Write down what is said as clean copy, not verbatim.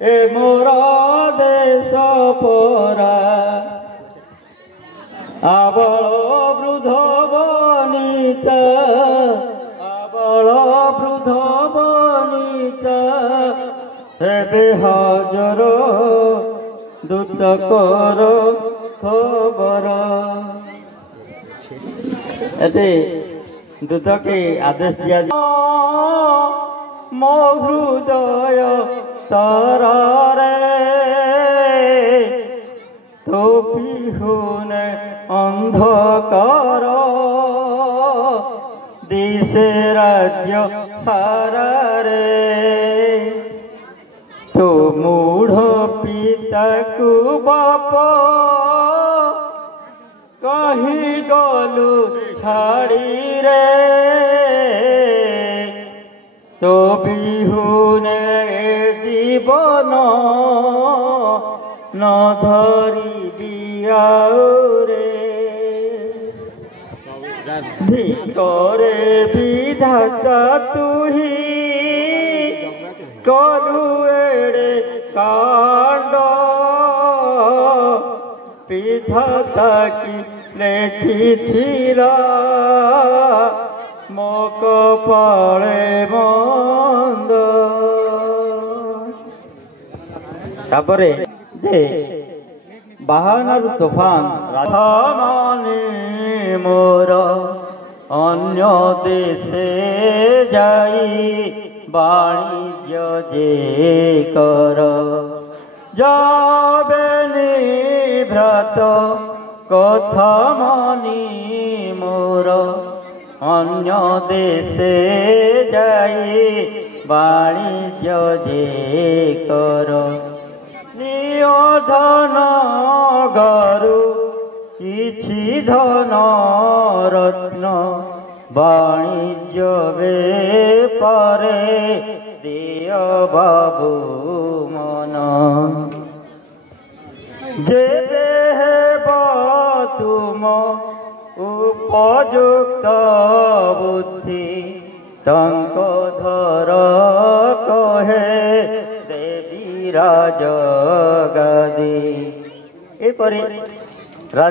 ए मोर देश परा आबल वृद्ध बनिता आबल वृद्ध बनिता हेबे हाजर दूत कर खबर एते दूत के आदेश दिया मो हृदय तारे तो पिहुने अंधकार दिशे राज्य सारा रे तो मूढ़ पिता को बाप कहीं गलु छाड़ी रे तो बिहुने जीवन न धरी दियाओ रे धिकरे विधाता तुही कलु एड़े कांड विधाता की लेखिथिला मो कपाळे मंद तापरे जे बाहनार तूफान राधामानी मोर अन्य देशे जाई वाणिज्य जे कर जाबेनी भ्रात कथा मानी मोर अन्य देशे जाई वाणिज्य जे कर निधन गरु किछि धन रत्न वाणिज्य बेपारे दिय बाबू मन जेबे हेबा तुम उपयुक्त बुद्धि तंक धर कहे देवी राज गादी एपरि राजा